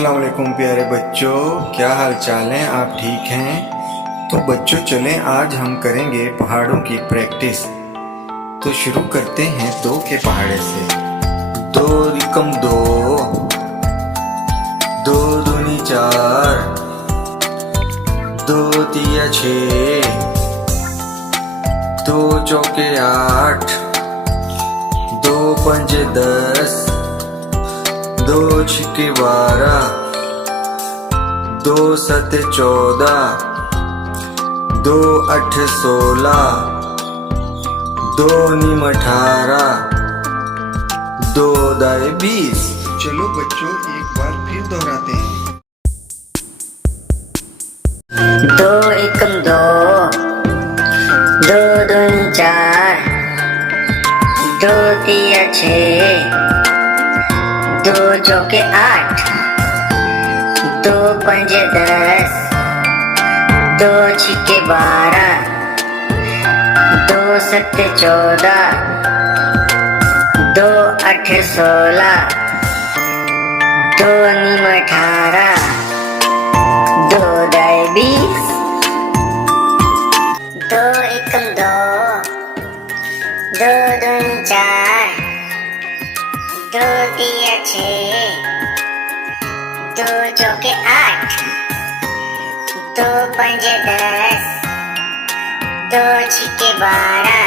अस्सलाम वालेकुम प्यारे बच्चों, क्या हाल चाल है? आप ठीक हैं? तो बच्चों चलें, आज हम करेंगे पहाड़ों की प्रैक्टिस। तो शुरू करते हैं दो के पहाड़े से। दो रिकम दो, दो दूनी चार, दो तिया छः, दो चौके आठ, दो पंजे 10, दो छिके 12, दो सते 14, दो अठ 16, दो नीम 18, दो दाए 20। चलो बच्चों एक बार फिर दोहराते हैं। दो एकम दो, दो दूनी चार, दो तिया छः, दो चौके 8, दो पंजे 10, दो छिके 12, दो सत्ते 14, दो अठ 16, दो नीम 18, दो दाए 20। दो एकम दो, दो दूनी चार, दो तिया छः, दो चौके 8, दो पंजे 10, दो छिके 12,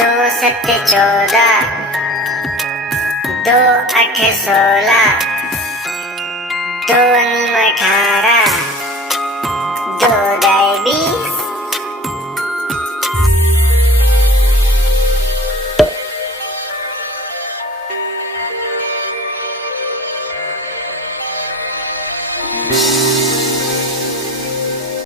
दो सत्ते 14, दो अठ 16, दो नीम 18, दो दाए 20।